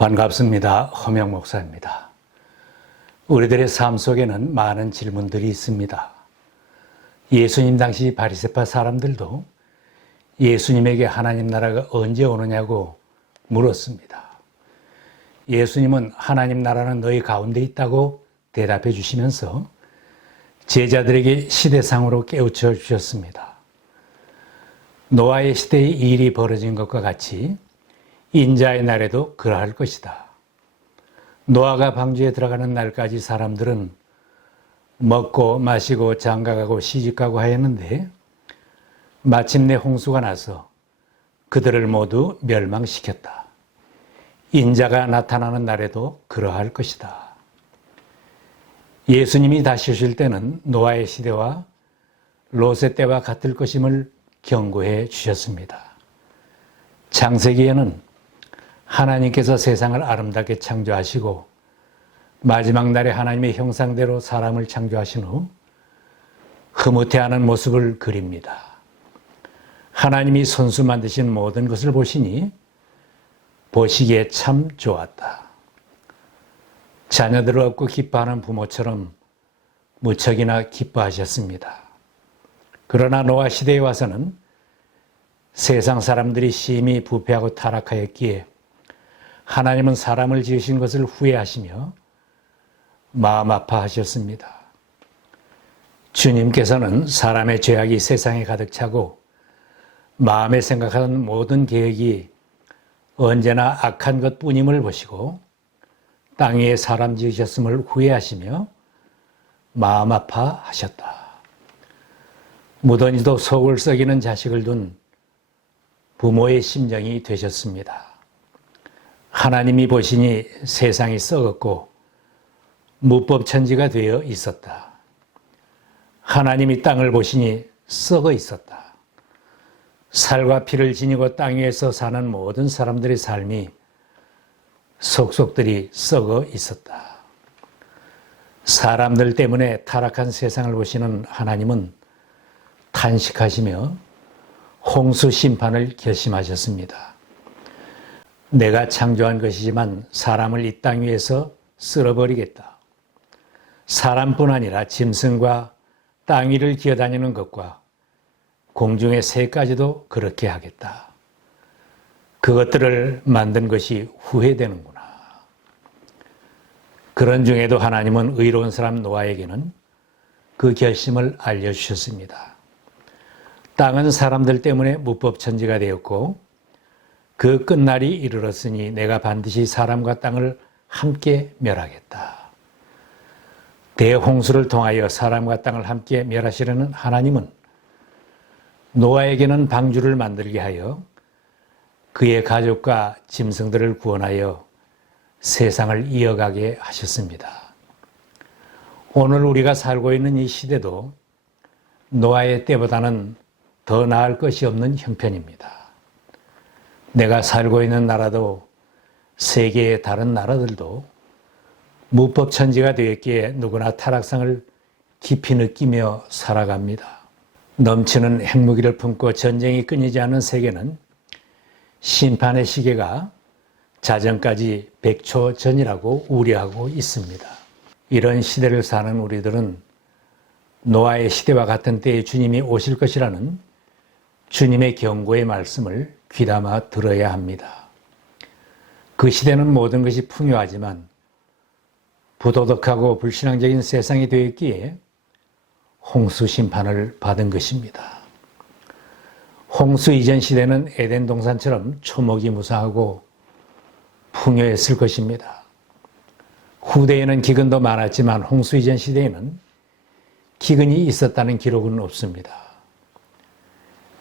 반갑습니다. 허명 목사입니다. 우리들의 삶 속에는 많은 질문들이 있습니다. 예수님 당시 바리새파 사람들도 예수님에게 하나님 나라가 언제 오느냐고 물었습니다. 예수님은 하나님 나라는 너희 가운데 있다고 대답해 주시면서 제자들에게 시대상으로 깨우쳐 주셨습니다. 노아의 시대에 일이 벌어진 것과 같이 인자의 날에도 그러할 것이다. 노아가 방주에 들어가는 날까지 사람들은 먹고 마시고 장가가고 시집가고 하였는데 마침내 홍수가 나서 그들을 모두 멸망시켰다. 인자가 나타나는 날에도 그러할 것이다. 예수님이 다시 오실 때는 노아의 시대와 롯의 때와 같을 것임을 경고해 주셨습니다. 창세기에는 하나님께서 세상을 아름답게 창조하시고 마지막 날에 하나님의 형상대로 사람을 창조하신 후 흐뭇해하는 모습을 그립니다. 하나님이 손수 만드신 모든 것을 보시니 보시기에 참 좋았다. 자녀들을 얻고 기뻐하는 부모처럼 무척이나 기뻐하셨습니다. 그러나 노아 시대에 와서는 세상 사람들이 심히 부패하고 타락하였기에 하나님은 사람을 지으신 것을 후회하시며 마음 아파하셨습니다. 주님께서는 사람의 죄악이 세상에 가득 차고 마음에 생각하는 모든 계획이 언제나 악한 것뿐임을 보시고 땅 위에 사람 지으셨음을 후회하시며 마음 아파하셨다. 무던히도 속을 썩이는 자식을 둔 부모의 심정이 되셨습니다. 하나님이 보시니 세상이 썩었고 무법천지가 되어 있었다. 하나님이 땅을 보시니 썩어 있었다. 살과 피를 지니고 땅 위에서 사는 모든 사람들의 삶이 속속들이 썩어 있었다. 사람들 때문에 타락한 세상을 보시는 하나님은 탄식하시며 홍수 심판을 결심하셨습니다. 내가 창조한 것이지만 사람을 이 땅 위에서 쓸어버리겠다. 사람뿐 아니라 짐승과 땅 위를 기어다니는 것과 공중의 새까지도 그렇게 하겠다. 그것들을 만든 것이 후회되는구나. 그런 중에도 하나님은 의로운 사람 노아에게는 그 결심을 알려주셨습니다. 땅은 사람들 때문에 무법천지가 되었고 그 끝날이 이르렀으니 내가 반드시 사람과 땅을 함께 멸하겠다. 대홍수를 통하여 사람과 땅을 함께 멸하시려는 하나님은 노아에게는 방주를 만들게 하여 그의 가족과 짐승들을 구원하여 세상을 이어가게 하셨습니다. 오늘 우리가 살고 있는 이 시대도 노아의 때보다는 더 나을 것이 없는 형편입니다. 내가 살고 있는 나라도 세계의 다른 나라들도 무법천지가 되었기에 누구나 타락상을 깊이 느끼며 살아갑니다. 넘치는 핵무기를 품고 전쟁이 끊이지 않는 세계는 심판의 시계가 자정까지 100초 전이라고 우려하고 있습니다. 이런 시대를 사는 우리들은 노아의 시대와 같은 때에 주님이 오실 것이라는 주님의 경고의 말씀을 귀담아 들어야 합니다. 그 시대는 모든 것이 풍요하지만 부도덕하고 불신앙적인 세상이 되었기에 홍수 심판을 받은 것입니다. 홍수 이전 시대는 에덴 동산처럼 초목이 무성하고 풍요했을 것입니다. 후대에는 기근도 많았지만 홍수 이전 시대에는 기근이 있었다는 기록은 없습니다.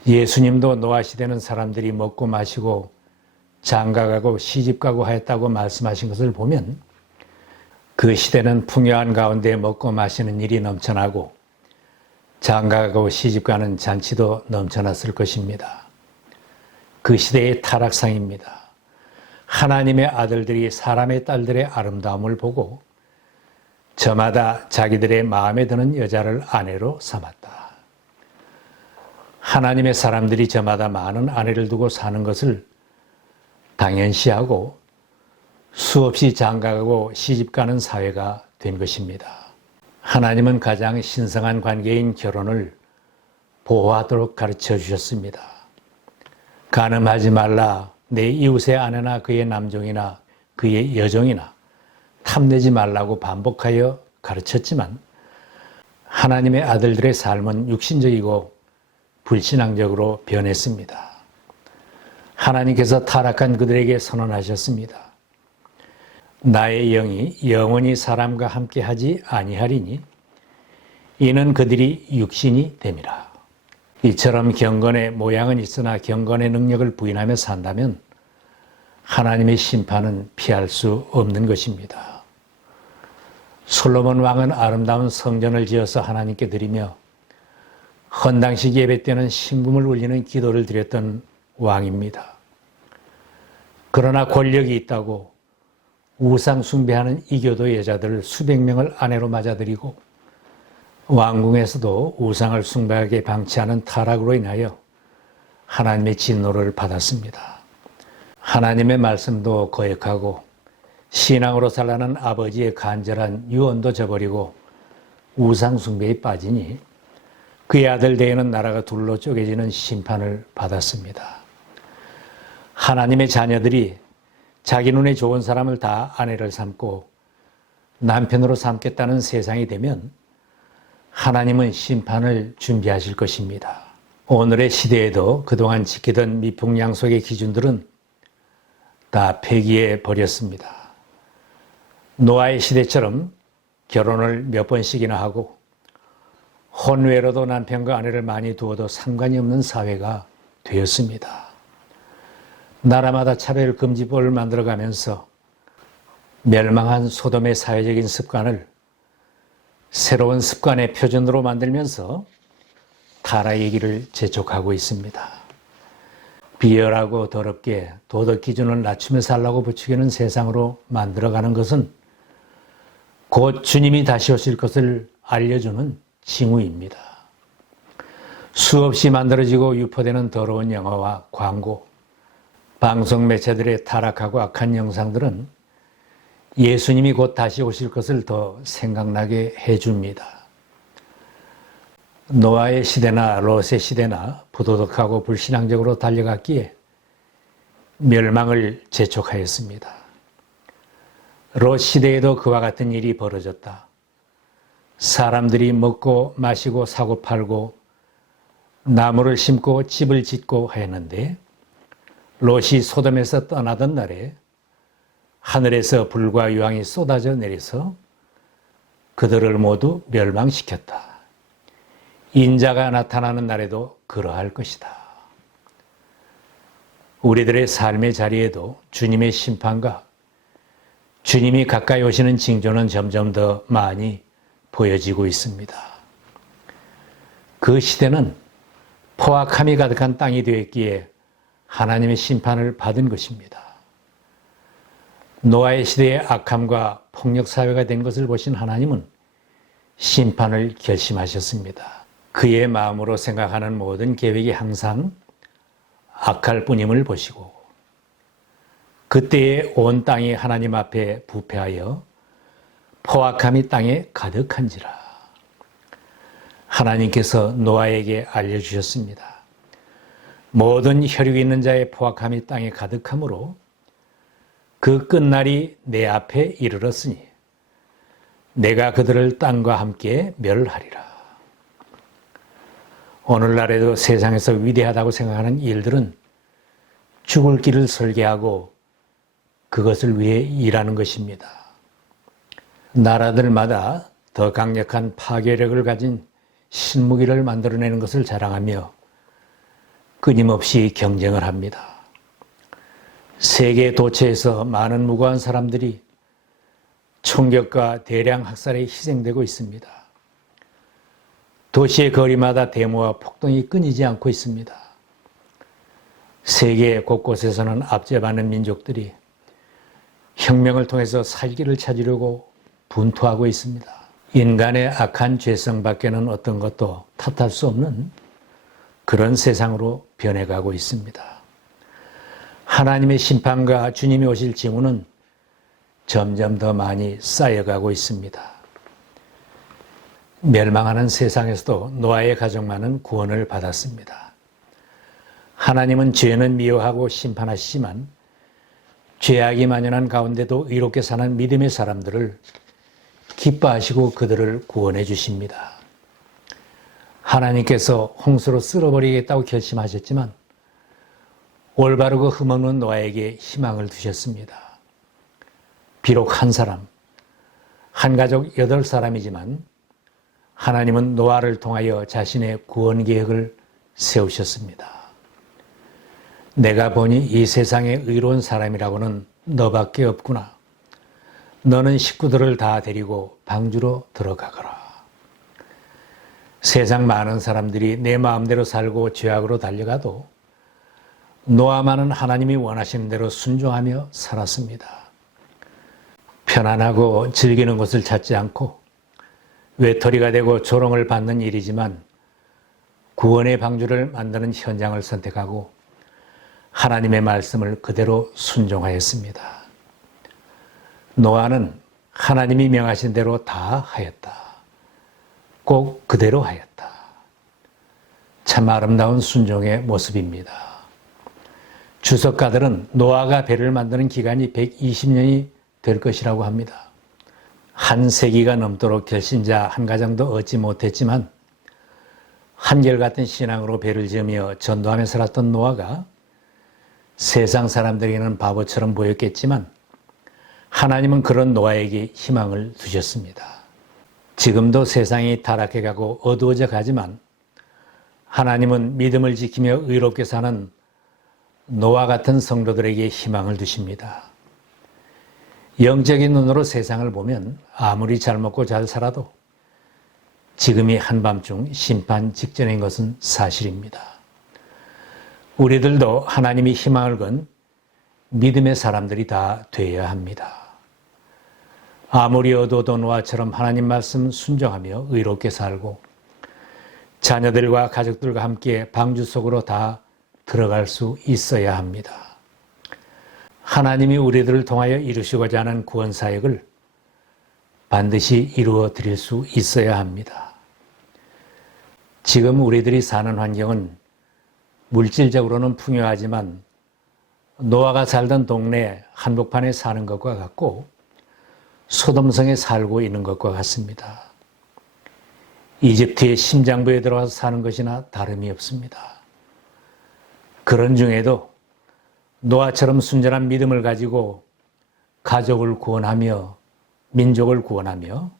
예수님도 노아 시대는 사람들이 먹고 마시고 장가가고 시집가고 하였다고 말씀하신 것을 보면 그 시대는 풍요한 가운데 먹고 마시는 일이 넘쳐나고 장가가고 시집가는 잔치도 넘쳐났을 것입니다. 그 시대의 타락상입니다. 하나님의 아들들이 사람의 딸들의 아름다움을 보고 저마다 자기들의 마음에 드는 여자를 아내로 삼았다. 하나님의 사람들이 저마다 많은 아내를 두고 사는 것을 당연시하고 수없이 장가가고 시집가는 사회가 된 것입니다. 하나님은 가장 신성한 관계인 결혼을 보호하도록 가르쳐 주셨습니다. 간음하지 말라, 내 이웃의 아내나 그의 남종이나 그의 여종이나 탐내지 말라고 반복하여 가르쳤지만 하나님의 아들들의 삶은 육신적이고 불신앙적으로 변했습니다. 하나님께서 타락한 그들에게 선언하셨습니다. 나의 영이 영원히 사람과 함께 하지 아니하리니 이는 그들이 육신이 됨이라. 이처럼 경건의 모양은 있으나 경건의 능력을 부인하며 산다면 하나님의 심판은 피할 수 없는 것입니다. 솔로몬 왕은 아름다운 성전을 지어서 하나님께 드리며 헌당식 예배 때는 신금을 울리는 기도를 드렸던 왕입니다. 그러나 권력이 있다고 우상 숭배하는 이교도 여자들을 수백 명을 아내로 맞아들이고 왕궁에서도 우상을 숭배하게 방치하는 타락으로 인하여 하나님의 진노를 받았습니다. 하나님의 말씀도 거역하고 신앙으로 살라는 아버지의 간절한 유언도 저버리고 우상 숭배에 빠지니 그의 아들 대에는 나라가 둘로 쪼개지는 심판을 받았습니다. 하나님의 자녀들이 자기 눈에 좋은 사람을 다 아내를 삼고 남편으로 삼겠다는 세상이 되면 하나님은 심판을 준비하실 것입니다. 오늘의 시대에도 그동안 지키던 미풍양속의 기준들은 다 폐기해 버렸습니다. 노아의 시대처럼 결혼을 몇 번씩이나 하고 혼외로도 남편과 아내를 많이 두어도 상관이 없는 사회가 되었습니다. 나라마다 차별금지법을 만들어가면서 멸망한 소돔의 사회적인 습관을 새로운 습관의 표준으로 만들면서 타락의 길을 재촉하고 있습니다. 비열하고 더럽게 도덕 기준을 낮추며 살라고 부추기는 세상으로 만들어가는 것은 곧 주님이 다시 오실 것을 알려주는 징후입니다. 수없이 만들어지고 유포되는 더러운 영화와 광고, 방송 매체들의 타락하고 악한 영상들은 예수님이 곧 다시 오실 것을 더 생각나게 해줍니다. 노아의 시대나 롯의 시대나 부도덕하고 불신앙적으로 달려갔기에 멸망을 재촉하였습니다. 롯 시대에도 그와 같은 일이 벌어졌다. 사람들이 먹고 마시고 사고 팔고 나무를 심고 집을 짓고 하였는데 롯이 소돔에서 떠나던 날에 하늘에서 불과 유황이 쏟아져 내려서 그들을 모두 멸망시켰다. 인자가 나타나는 날에도 그러할 것이다. 우리들의 삶의 자리에도 주님의 심판과 주님이 가까이 오시는 징조는 점점 더 많이 보여지고 있습니다. 그 시대는 포악함이 가득한 땅이 되었기에 하나님의 심판을 받은 것입니다. 노아의 시대의 악함과 폭력 사회가 된 것을 보신 하나님은 심판을 결심하셨습니다. 그의 마음으로 생각하는 모든 계획이 항상 악할 뿐임을 보시고 그때에 온 땅이 하나님 앞에 부패하여 포악함이 땅에 가득한지라. 하나님께서 노아에게 알려주셨습니다. 모든 혈육 있는 자의 포악함이 땅에 가득하므로 그 끝날이 내 앞에 이르렀으니 내가 그들을 땅과 함께 멸하리라. 오늘날에도 세상에서 위대하다고 생각하는 일들은 죽을 길을 설계하고 그것을 위해 일하는 것입니다. 나라들마다 더 강력한 파괴력을 가진 신무기를 만들어내는 것을 자랑하며 끊임없이 경쟁을 합니다. 세계 도처에서 많은 무고한 사람들이 총격과 대량 학살에 희생되고 있습니다. 도시의 거리마다 데모와 폭동이 끊이지 않고 있습니다. 세계 곳곳에서는 압제받는 민족들이 혁명을 통해서 살기를 찾으려고 분투하고 있습니다. 인간의 악한 죄성밖에는 어떤 것도 탓할 수 없는 그런 세상으로 변해가고 있습니다. 하나님의 심판과 주님이 오실 징후는 점점 더 많이 쌓여가고 있습니다. 멸망하는 세상에서도 노아의 가족만은 구원을 받았습니다. 하나님은 죄는 미워하고 심판하시지만 죄악이 만연한 가운데도 의롭게 사는 믿음의 사람들을 기뻐하시고 그들을 구원해 주십니다. 하나님께서 홍수로 쓸어버리겠다고 결심하셨지만 올바르고 흠없는 노아에게 희망을 두셨습니다. 비록 한 사람, 한 가족 8사람이지만 하나님은 노아를 통하여 자신의 구원 계획을 세우셨습니다. 내가 보니 이 세상에 의로운 사람이라고는 너밖에 없구나. 너는 식구들을 다 데리고 방주로 들어가거라. 세상 많은 사람들이 내 마음대로 살고 죄악으로 달려가도 노아만은 하나님이 원하시는 대로 순종하며 살았습니다. 편안하고 즐기는 것을 찾지 않고 외톨이가 되고 조롱을 받는 일이지만 구원의 방주를 만드는 현장을 선택하고 하나님의 말씀을 그대로 순종하였습니다. 노아는 하나님이 명하신 대로 다 하였다. 꼭 그대로 하였다. 참 아름다운 순종의 모습입니다. 주석가들은 노아가 배를 만드는 기간이 120년이 될 것이라고 합니다. 한 세기가 넘도록 결신자 한 가정도 얻지 못했지만 한결같은 신앙으로 배를 지으며 전도하며 살았던 노아가 세상 사람들에게는 바보처럼 보였겠지만 하나님은 그런 노아에게 희망을 두셨습니다. 지금도 세상이 타락해가고 어두워져 가지만 하나님은 믿음을 지키며 의롭게 사는 노아 같은 성도들에게 희망을 두십니다. 영적인 눈으로 세상을 보면 아무리 잘 먹고 잘 살아도 지금이 한밤중 심판 직전인 것은 사실입니다. 우리들도 하나님이 희망을 건 믿음의 사람들이 다 되어야 합니다. 아무리 어두워도 노아처럼 하나님 말씀 순종하며 의롭게 살고 자녀들과 가족들과 함께 방주 속으로 다 들어갈 수 있어야 합니다. 하나님이 우리들을 통하여 이루시고자 하는 구원 사역을 반드시 이루어 드릴 수 있어야 합니다. 지금 우리들이 사는 환경은 물질적으로는 풍요하지만 노아가 살던 동네 한복판에 사는 것과 같고 소돔성에 살고 있는 것과 같습니다. 이집트의 심장부에 들어와서 사는 것이나 다름이 없습니다. 그런 중에도 노아처럼 순전한 믿음을 가지고 가족을 구원하며 민족을 구원하며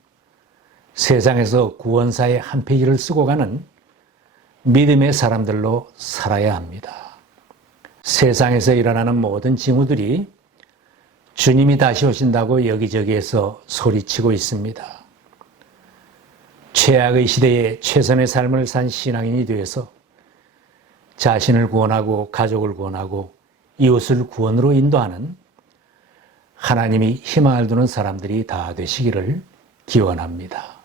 세상에서 구원사의 한 페이지를 쓰고 가는 믿음의 사람들로 살아야 합니다. 세상에서 일어나는 모든 징후들이 주님이 다시 오신다고 여기저기에서 소리치고 있습니다. 최악의 시대에 최선의 삶을 산 신앙인이 되어서 자신을 구원하고 가족을 구원하고 이웃을 구원으로 인도하는 하나님이 희망을 두는 사람들이 다 되시기를 기원합니다.